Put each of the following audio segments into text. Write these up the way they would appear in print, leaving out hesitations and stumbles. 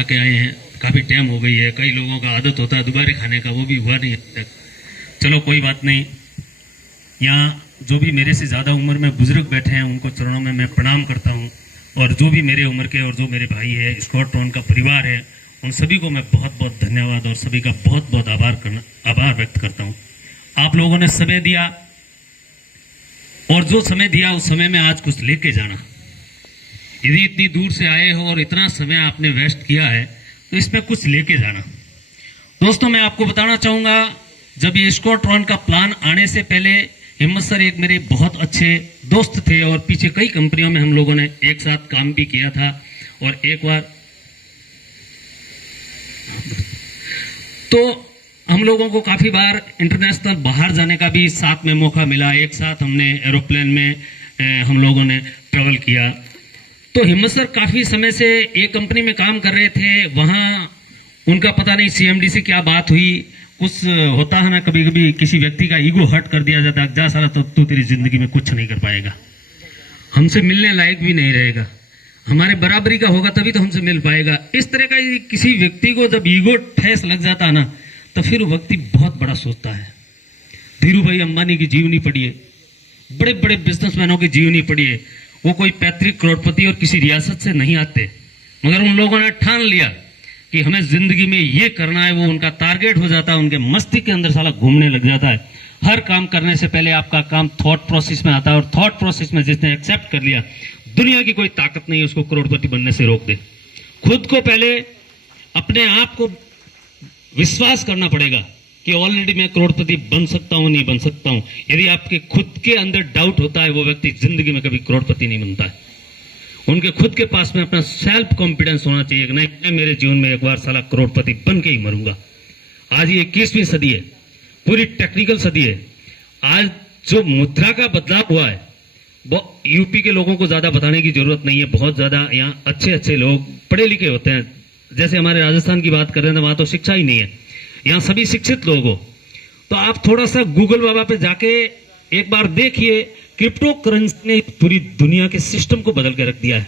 आके आए हैं, काफ़ी टाइम हो गई है। कई लोगों का आदत होता है दोबारा खाने का, वो भी हुआ नहीं अब तक। चलो कोई बात नहीं। यहाँ जो भी मेरे से ज़्यादा उम्र में बुजुर्ग बैठे हैं उनको चरणों में मैं प्रणाम करता हूँ, और जो भी मेरे उम्र के और जो मेरे भाई है, स्कॉट टोन का परिवार है, उन सभी को मैं बहुत बहुत धन्यवाद और सभी का बहुत बहुत आभार व्यक्त करता हूँ। आप लोगों ने समय दिया, और जो समय दिया उस समय में आज कुछ लेके जाना। यदि इतनी दूर से आए हो और इतना समय आपने वेस्ट किया है तो इसमें कुछ लेके जाना। दोस्तों, मैं आपको बताना चाहूँगा, जब ये स्कॉट टोन का प्लान आने से पहले हिम्मत सर एक मेरे बहुत अच्छे दोस्त थे, और पीछे कई कंपनियों में हम लोगों ने एक साथ काम भी किया था। और एक बार तो हम लोगों को काफ़ी बार इंटरनेशनल बाहर जाने का भी साथ में मौका मिला। एक साथ हमने एरोप्लेन में हम लोगों ने ट्रेवल किया। तो हिम्मत सर काफ़ी समय से एक कंपनी में काम कर रहे थे। वहाँ उनका पता नहीं सीएमडी से क्या बात हुई, कुछ होता है ना, कभी कभी किसी व्यक्ति का ईगो हर्ट कर दिया जाता है, जा सारा तो तू तेरी जिंदगी में कुछ नहीं कर पाएगा, हमसे मिलने लायक भी नहीं रहेगा, हमारे बराबरी का होगा तभी तो हमसे मिल पाएगा। इस तरह का किसी व्यक्ति को जब ईगो ठेस लग जाता है ना, तो फिर वो व्यक्ति बहुत बड़ा सोचता है। धीरू भाई अंबानी की जीवनी पढ़िए, बड़े बड़े बिजनेसमैनों की जीवनी पढ़िए। वो कोई पैतृक करोड़पति और किसी रियासत से नहीं आते, मगर उन लोगों ने ठान लिया कि हमें जिंदगी में ये करना है। वो उनका टारगेट हो जाता है, उनके मस्तिष्क के अंदर साला घूमने लग जाता है। हर काम करने से पहले आपका काम थॉट प्रोसेस में आता है, और थॉट प्रोसेस में जिसने एक्सेप्ट कर लिया, दुनिया की कोई ताकत नहीं उसको करोड़पति बनने से रोक दे। खुद को पहले अपने आप को विश्वास करना पड़ेगा कि ऑलरेडी मैं करोड़पति बन सकता हूं, नहीं बन सकता हूं। यदि आपके खुद के अंदर डाउट होता है, वो व्यक्ति जिंदगी में कभी करोड़पति नहीं बनता है। उनके खुद के पास में अपना सेल्फ कॉन्फिडेंस होना चाहिए कि नहीं, मैं मेरे जीवन में एक बार साला करोड़पति बन के ही मरूंगा। आज ये 21वीं सदी है, पूरी टेक्निकल सदी है। आज जो मुद्रा का बदलाव हुआ है, वो यूपी के लोगों को ज्यादा बताने की जरूरत नहीं है। बहुत ज्यादा यहाँ अच्छे अच्छे लोग पढ़े लिखे होते हैं। जैसे हमारे राजस्थान की बात कर रहे हैं, वहां तो शिक्षा ही नहीं है, यहाँ सभी शिक्षित लोग हो। तो आप थोड़ा सा गूगल बाबा पे जाके एक बार देखिए, क्रिप्टो करेंसी ने पूरी दुनिया के सिस्टम को बदल के रख दिया है।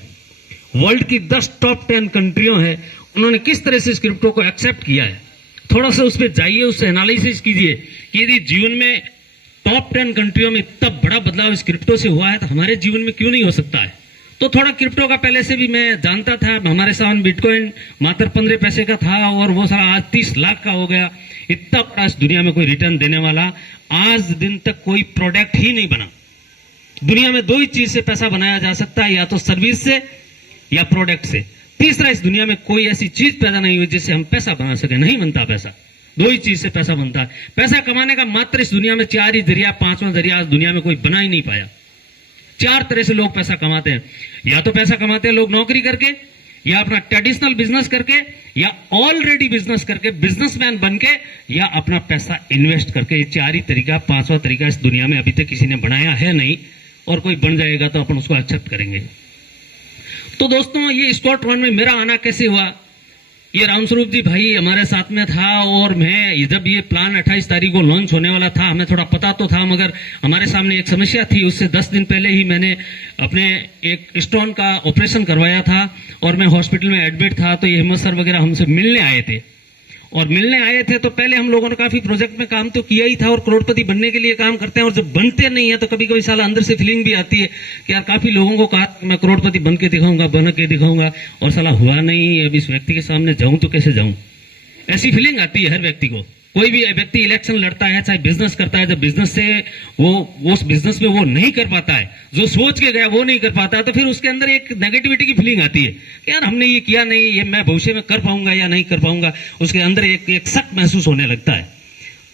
वर्ल्ड की 10 टॉप 10 कंट्रियों है, उन्होंने किस तरह से इस क्रिप्टो को एक्सेप्ट किया है। थोड़ा सा उस पर जाइए, उससे एनालिसिस कीजिए कि यदि जीवन में टॉप 10 कंट्रियों में इतना बड़ा बदलाव इस क्रिप्टो से हुआ है, तो हमारे जीवन में क्यों नहीं हो सकता है। तो थोड़ा क्रिप्टो का पहले से भी मैं जानता था। हमारे सामने बिटकॉइन मात्र 15 पैसे का था, और वो सारा आज 30 लाख का हो गया। इतना बड़ा इस दुनिया में कोई रिटर्न देने वाला आज दिन तक कोई प्रोडक्ट ही नहीं बना। दुनिया में 2 ही चीज से पैसा बनाया जा सकता है, या तो सर्विस से या प्रोडक्ट से। तीसरा इस दुनिया में कोई ऐसी चीज पैदा नहीं हुई जिससे हम पैसा बना सके, नहीं बनता पैसा। 2 ही चीज से पैसा बनता है। पैसा कमाने का मात्र इस दुनिया में 4 ही जरिया, 5वां जरिया आज दुनिया में कोई बना ही नहीं पाया। 4 तरह से लोग पैसा कमाते हैं। या तो पैसा कमाते हैं लोग नौकरी करके, या अपना ट्रेडिशनल बिजनेस करके, या ऑलरेडी बिजनेस करके, बिजनेसमैन बन के, या अपना पैसा इन्वेस्ट करके। ये 4 ही तरीका, 5वां तरीका इस दुनिया में अभी तक किसी ने बनाया है नहीं, और कोई बन जाएगा तो अपन उसको एक्सेप्ट करेंगे। तो दोस्तों, ये स्कॉट टोन में मेरा आना कैसे हुआ, ये रामस्वरूप जी भाई हमारे साथ में था, और मैं जब ये प्लान 28 तारीख को लॉन्च होने वाला था, हमें थोड़ा पता तो था, मगर हमारे सामने एक समस्या थी। उससे 10 दिन पहले ही मैंने अपने एक स्टोन का ऑपरेशन करवाया था, और मैं हॉस्पिटल में एडमिट था। तो ये हिम्मत सर वगैरह हमसे मिलने आए थे, और मिलने आए थे तो पहले हम लोगों ने काफी प्रोजेक्ट में काम तो किया ही था, और करोड़पति बनने के लिए काम करते हैं। और जब बनते नहीं है तो कभी कभी साला अंदर से फीलिंग भी आती है कि यार, काफी लोगों को कहा मैं करोड़पति बन के दिखाऊंगा, और साला हुआ नहीं। अब इस व्यक्ति के सामने जाऊं तो कैसे जाऊं, ऐसी फीलिंग आती है हर व्यक्ति को। कोई भी व्यक्ति इलेक्शन लड़ता है, चाहे बिजनेस करता है, जब बिजनेस से वो उस बिजनेस में वो नहीं कर पाता है, जो सोच के गया वो नहीं कर पाता है, तो फिर उसके अंदर एक नेगेटिविटी की फीलिंग आती है कि यार हमने ये किया नहीं, ये मैं भविष्य में कर पाऊंगा या नहीं कर पाऊंगा। उसके अंदर एक शक महसूस होने लगता है।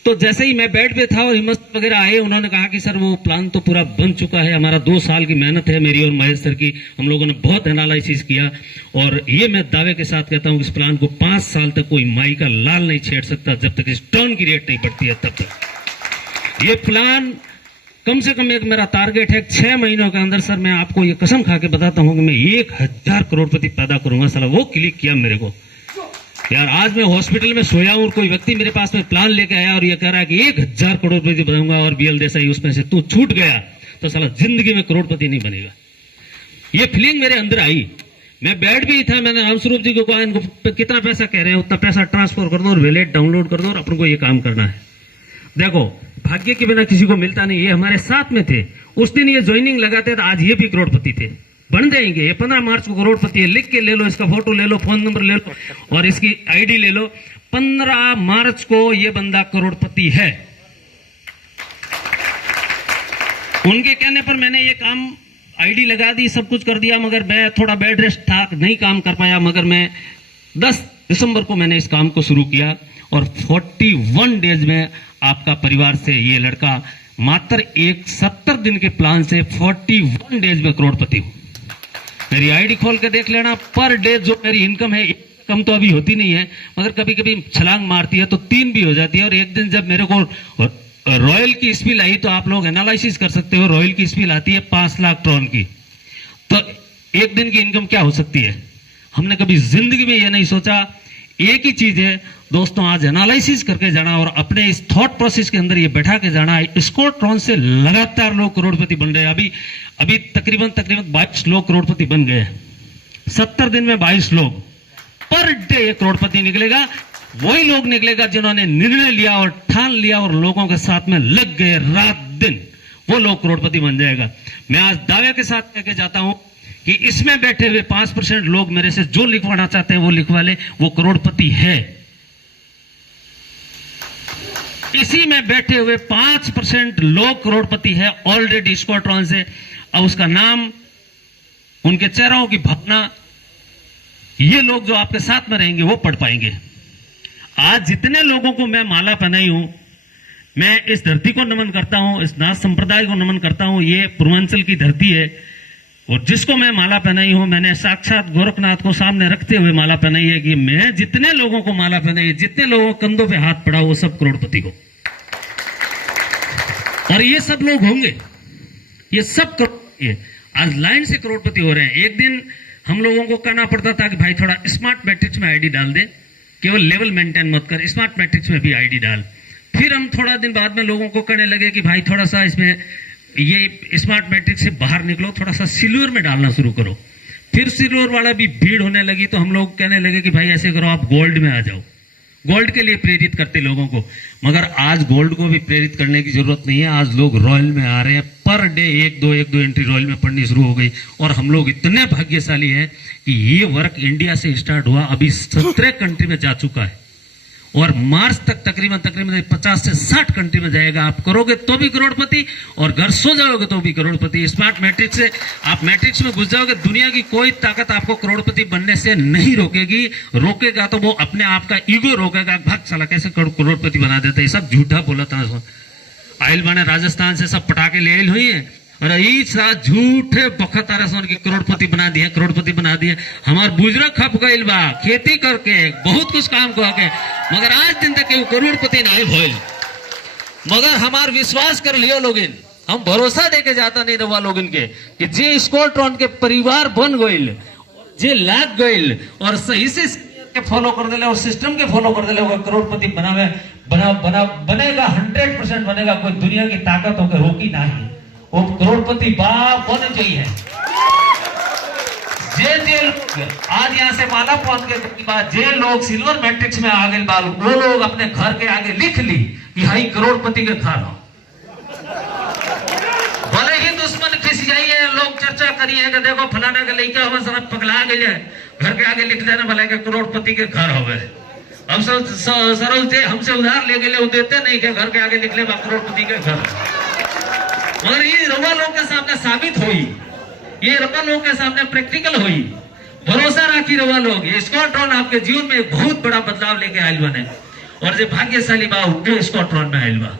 तो जैसे ही मैं बेड पे था और हिम्मत वगैरह आए, उन्होंने कहा कि सर वो प्लान तो पूरा बन चुका है, हमारा 2 साल की मेहनत है मेरी और महेश सर की, हम लोगों ने बहुत एनालिसिस किया, और ये मैं दावे के साथ कहता हूँ, इस प्लान को 5 साल तक कोई माई का लाल नहीं छेड़ सकता, जब तक इस टर्न की रेट नहीं बढ़ती है तब तक। ये प्लान कम से कम, एक मेरा टारगेट है 6 महीनों के अंदर, सर मैं आपको ये कसम खा के बताता हूँ कि मैं 1000 करोड़पति पैदा करूंगा। साला वो क्लिक किया मेरे को यार। आज मैं हॉस्पिटल में सोया हूं और कोई व्यक्ति मेरे पास में प्लान लेके आया और ये कह रहा है कि 1000 करोड़पति बनाऊंगा, और बीएल देसाई उसमें से तू छूट गया तो साला जिंदगी में करोड़पति नहीं बनेगा। ये फीलिंग मेरे अंदर आई। मैं बैठ भी था, मैंने रामस्वरूप जी को कहा इनको कितना पैसा कह रहे हैं उतना पैसा ट्रांसफर कर दो और वैलेट डाउनलोड कर दो और अपन को ये काम करना है। देखो भाग्य के बिना किसी को मिलता नहीं, ये हमारे साथ में थे उस दिन ये ज्वाइनिंग लगाते तो आज ये भी करोड़पति थे, बन जाएंगे। ये 15 मार्च को करोड़पति है, लिख के ले लो, इसका फोटो ले लो, फोन नंबर ले लो और इसकी आईडी ले लो। 15 मार्च को ये बंदा करोड़पति है। उनके कहने पर मैंने ये काम आईडी लगा दी, सब कुछ कर दिया, मगर मैं थोड़ा बेड रेस्ट था, नहीं काम कर पाया। मगर मैं 10 दिसंबर को मैंने इस काम को शुरू किया और 41 डेज में आपका परिवार से ये लड़का मात्र एक 70 दिन के प्लान से 41 डेज में करोड़पति हूं। मेरी आईडी खोल के देख लेना, पर डे जो मेरी इनकम है कम तो अभी होती नहीं है, मगर कभी कभी छलांग मारती है तो 3 भी हो जाती है। और एक दिन जब मेरे को रॉयल की स्पील आई तो आप लोग एनालिसिस कर सकते हो, रॉयल की स्पील आती है 5 लाख टन की, तो एक दिन की इनकम क्या हो सकती है। हमने कभी जिंदगी में यह नहीं सोचा। एक ही चीज है दोस्तों, आज एनालिसिस करके जाना और अपने इस थॉट प्रोसेस के अंदर ये बैठा के जाना। स्कोट्रॉन से लगातार लोग करोड़पति बन रहे हैं। अभी तकरीबन 22 लोग करोड़पति बन गए। 70 दिन में 22 लोग पर डे ये करोड़पति निकलेगा। वही लोग निकलेगा जिन्होंने निर्णय लिया और ठान लिया और लोगों के साथ में लग गए रात दिन, वो लोग करोड़पति बन जाएगा। मैं आज दावे के साथ कहके जाता हूं कि इसमें बैठे हुए 5% लोग मेरे से जो लिखवाना चाहते हैं वो लिखवा ले, वो करोड़पति है। इसी में बैठे हुए 5% लोग करोड़पति है ऑलरेडी स्क्वाड्रॉन से। अब उसका नाम, उनके चेहरों की भावना, ये लोग जो आपके साथ में रहेंगे वो पढ़ पाएंगे। आज जितने लोगों को मैं माला पहनाई हूं, मैं इस धरती को नमन करता हूं, इस नाथ संप्रदाय को नमन करता हूं। ये पूर्वांचल की धरती है और जिसको मैं माला पहनाई हूं, मैंने साक्षात गोरखनाथ को सामने रखते हुए माला पहनाई है कि मैं जितने लोगों को माला पहनाई, जितने लोगों के कंधों पे हाथ पड़ा, वो सब करोड़पति हो। और ये सब लोग होंगे, ये सब करोड़पति। आज लाइन से करोड़पति हो रहे हैं। एक दिन हम लोगों को कहना पड़ता था कि भाई थोड़ा स्मार्ट मैट्रिक्स में आईडी डाल दे, केवल लेवल मेंटेन मत कर, स्मार्ट मैट्रिक्स में भी आईडी डाल। फिर हम थोड़ा दिन बाद में लोगों को कहने लगे कि भाई थोड़ा सा इसमें ये स्मार्ट मैट्रिक्स से बाहर निकलो, थोड़ा सा सिल्वर में डालना शुरू करो। फिर सिल्वर वाला भी भीड़ होने लगी तो हम लोग कहने लगे कि भाई ऐसे करो, आप गोल्ड में आ जाओ। गोल्ड के लिए प्रेरित करते लोगों को, मगर आज गोल्ड को भी प्रेरित करने की जरूरत नहीं है। आज लोग रॉयल में आ रहे हैं, पर डे एक दो एंट्री रॉयल में पड़नी शुरू हो गई। और हम लोग इतने भाग्यशाली हैं कि ये वर्क इंडिया से स्टार्ट हुआ, अभी 17 कंट्री में जा चुका है और मार्च तक तकरीबन 50 से 60 कंट्री में जाएगा। आप करोगे तो भी करोड़पति और घर सो जाओगे तो भी करोड़पति। स्मार्ट मैट्रिक्स से आप मैट्रिक्स में घुस जाओगे, दुनिया की कोई ताकत आपको करोड़पति बनने से नहीं रोकेगी। रोकेगा तो वो अपने आप का ईगो रोकेगा, भाग साला कैसे करोड़पति बना देता है। सब झूठा बोला था। आयल बने राजस्थान से सब पटाखे ले आयल हुई है और यही साथ झूठे बखत सोन की करोड़पति बना दिए, करोड़पति बना दिए। हमार बुजुर्ग खप गइल बा खेती करके, बहुत कुछ काम करके, मगर आज दिन तक वो करोड़पति नहीं भइल। मगर हमार विश्वास कर लियो लोगिन, हम भरोसा देके जाता नहीं रवा लोगिन के कि जे स्क्वाड्रॉन के परिवार बन गइल, जे लाग गइल और सही से के फॉलो कर देले और सिस्टम के फॉलो कर देले, वो करोड़पति बनेगा। 100% बनेगा। कोई दुनिया की ताकत होकर रोकी नहीं। वो करोड़पति बाप होने चाहिए। जे लोग आज यहाँ से माला पहुंच के बाद जे लोग सिल्वर मैट्रिक्स में आगे बाल, वो लोग अपने घर के आगे लिख ली कि हाई करोड़पति के घर हो। भले ही दुश्मन खिसियाई लोग चर्चा करी है कि देखो फलाना के लड़का हमें सब पगला गई है, घर के आगे लिख देना भले के करोड़पति के घर हो। हम सरोज हमसे उधार ले गए, देते नहीं के घर के आगे लिख ले करोड़पति के घर। मगर ये रवा लोग के सामने साबित हुई, ये रवा लोग के सामने प्रैक्टिकल हुई। भरोसा राखी रवा लोग, ये स्क्वाड्रॉन आपके जीवन में एक बहुत बड़ा बदलाव लेके आयल बने। और जो भाग्यशाली बा वो स्क्वाड्रॉन में आयल बा,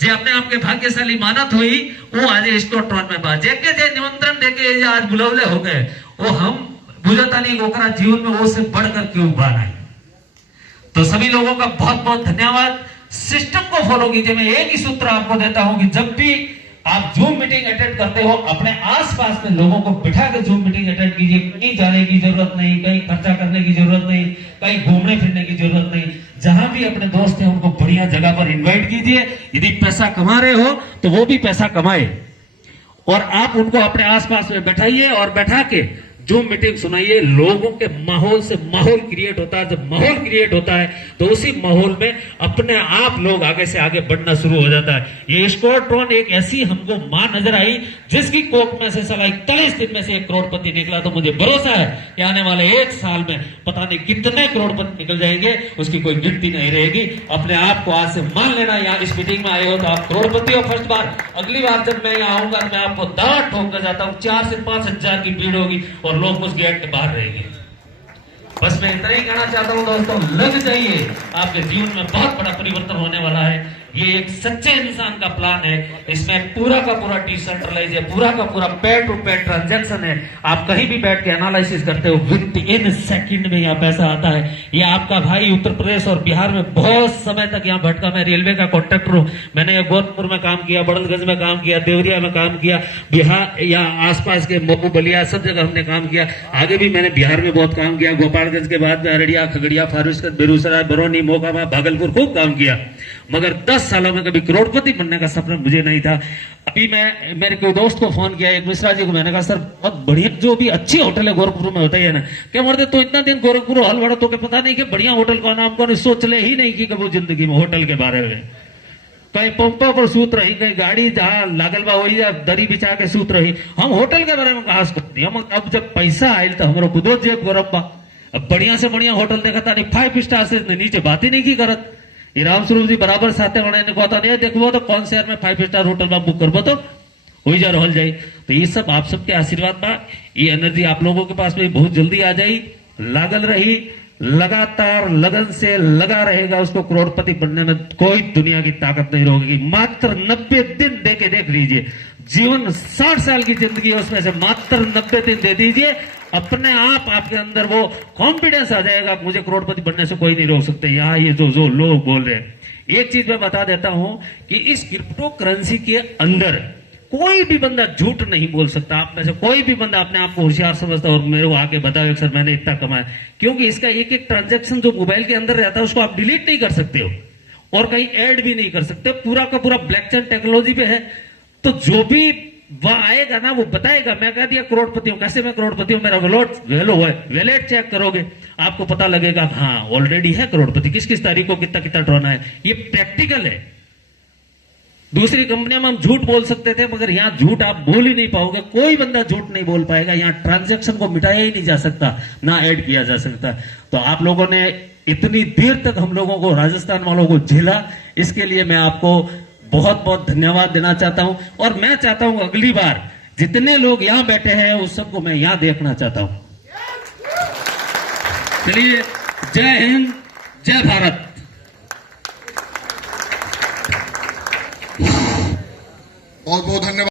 जे अपने आप के भाग्यशाली मानत हुई वो आज स्क्वाड्रॉन में बा। जेके जे निमंत्रण देके आज बुलौले हो गए, वो हम बुझता नहीं ओकरा जीवन में वो से बढ़कर क्यों बा नहीं। तो सभी लोगों का बहुत बहुत धन्यवाद। सिस्टम को फॉलो कीजिए। मैं एक ही सूत्र आपको देता हूं कि जब भी आप जूम मीटिंग अटेंड करते हो, अपने आसपास में लोगों को बिठा के जूम मीटिंग अटेंड कीजिए। कहीं जाने की जरूरत नहीं, कहीं खर्चा करने की जरूरत नहीं, कहीं घूमने फिरने की जरूरत नहीं। जहां भी अपने दोस्त हैं उनको बढ़िया जगह पर इन्वाइट कीजिए। यदि पैसा कमा रहे हो तो वो भी पैसा कमाए और आप उनको अपने आसपास में बैठाइए और बैठा के जो मीटिंग सुनाइए, लोगों के माहौल से माहौल क्रिएट होता है। जब माहौल क्रिएट होता है तो उसी माहौल में अपने आप लोग आगे से आगे बढ़ना शुरू हो जाता है। ये स्क्वाड्रॉन एक ऐसी हमको मां नजर आई जिसकी कोख में से 41 दिन में से 1 करोड़पति निकला। तो मुझे भरोसा है कि आने वाले 1 साल में पता नहीं कितने करोड़पति निकल जाएंगे, उसकी कोई गिनती नहीं रहेगी। अपने आप को आज से मान लेना, यहाँ इस मीटिंग में आए हो तो आप करोड़पति हो फर्स्ट बार। अगली बार जब मैं यहाँ आऊंगा मैं आपको दांत ठोक कर जाता हूँ, 4 से 5 हजार की भीड़ होगी और लोग उस गेट के बाहर रहेंगे। बस मैं इतना ही कहना चाहता हूं दोस्तों, लग जाइए, आपके जीवन में बहुत बड़ा परिवर्तन होने वाला है। ये एक सच्चे इंसान का प्लान है, इसमें पूरा का पूरा डिसेंट्रलाइज है, पूरा का पूरा पेयर टू पेयर ट्रांजैक्शन है। आप कहीं भी बैठ के एनालिसिस करते हो, विद इन सेकंड में यहाँ पैसा आता है। ये आपका भाई उत्तर प्रदेश और बिहार में बहुत समय तक यहाँ भटका। मैं रेलवे का कॉन्ट्रैक्टर हूँ, मैंने गोरखपुर में काम किया, बड़लगंज में काम किया, देवरिया में काम किया, बिहार या आसपास के मऊ बलिया सब जगह हमने काम किया। आगे भी मैंने बिहार में बहुत काम किया, गोपालगंज के बाद अररिया, खगड़िया, फारबिसगंज, बेगूसराय, बरौनी, मोकामा, भागलपुर खूब काम किया। मगर 10 सालों में कभी करोड़पति बनने का सपना मुझे नहीं था। अभी मैं मेरे कोई दोस्त को फोन किया, एक मिश्रा जी को, मैंने कहा सर बहुत बढ़िया जो भी अच्छी होटल है गोरखपुर में होता ही है ना। क्या मरते तो इतना दिन गोरखपुर हल बड़ा तो पता नहीं कि बढ़िया होटल का नाम कौन, सोच ले ही नहीं कि कभी जिंदगी में होटल के बारे में। कहीं पंपा पर सूत रही, कहीं गाड़ी जहाँ लागल बा वही दरी बिछा के सूत रही। हम होटल के बारे में कहा हम अब जब पैसा आयल तो हमारा खुदो जेब गरम बा। अब बढ़िया से बढ़िया होटल देखा था, 5 स्टार से नीचे बात ही नहीं की करत। राम स्वरूप जी बराबर साथे वाले ने कहता नहीं देखो तो कौन शहर में 5 स्टार होटल में बुक करबो तो वही जा रहल जाई। तो ये सब आप सबके आशीर्वाद बा, ये एनर्जी आप लोगों के पास में बहुत जल्दी आ जाई। लागल रही, लगातार लगन से लगा रहेगा, उसको करोड़पति बनने में कोई दुनिया की ताकत नहीं रोकेगी। मात्र 90 दिन दे के देख लीजिए, जीवन 60 साल की जिंदगी है, उसमें से मात्र 90 दिन दे दीजिए, अपने आप आपके अंदर वो कॉन्फिडेंस आ जाएगा, मुझे करोड़पति बनने से कोई नहीं रोक सकते। यहाँ ये जो लोग बोल रहे हैं, एक चीज मैं बता देता हूं कि इस क्रिप्टो करेंसी के अंदर कोई भी बंदा झूठ नहीं बोल सकता। आप में से कोई भी बंदा अपने आप को होशियार समझता और मेरे को आके बताओ सर मैंने इतना कमाया, क्योंकि इसका एक एक ट्रांजैक्शन जो मोबाइल के अंदर रहता है उसको आप डिलीट नहीं कर सकते हो और कहीं ऐड भी नहीं कर सकते। पूरा का पूरा ब्लॉकचेन टेक्नोलॉजी पे है, तो जो भी वह आएगा ना वो बताएगा मैं कह दिया करोड़पति हूं, कैसे मैं करोड़पति हूं, मेरा वैलेट चेक करोगे आपको पता लगेगा हाँ ऑलरेडी है करोड़पति, किस किस तारीख को कितना कितना ड्रॉना है। ये प्रैक्टिकल है। दूसरी कंपनियों में हम झूठ बोल सकते थे, मगर यहाँ झूठ आप बोल ही नहीं पाओगे, कोई बंदा झूठ नहीं बोल पाएगा। यहाँ ट्रांजैक्शन को मिटाया ही नहीं जा सकता, ना ऐड किया जा सकता। तो आप लोगों ने इतनी देर तक हम लोगों को, राजस्थान वालों को झेला, इसके लिए मैं आपको बहुत बहुत धन्यवाद देना चाहता हूं। और मैं चाहता हूं अगली बार जितने लोग यहां बैठे हैं उस सबको मैं यहां देखना चाहता हूं। चलिए, जय हिंद, जय भारत। बहुत बहुत धन्यवाद।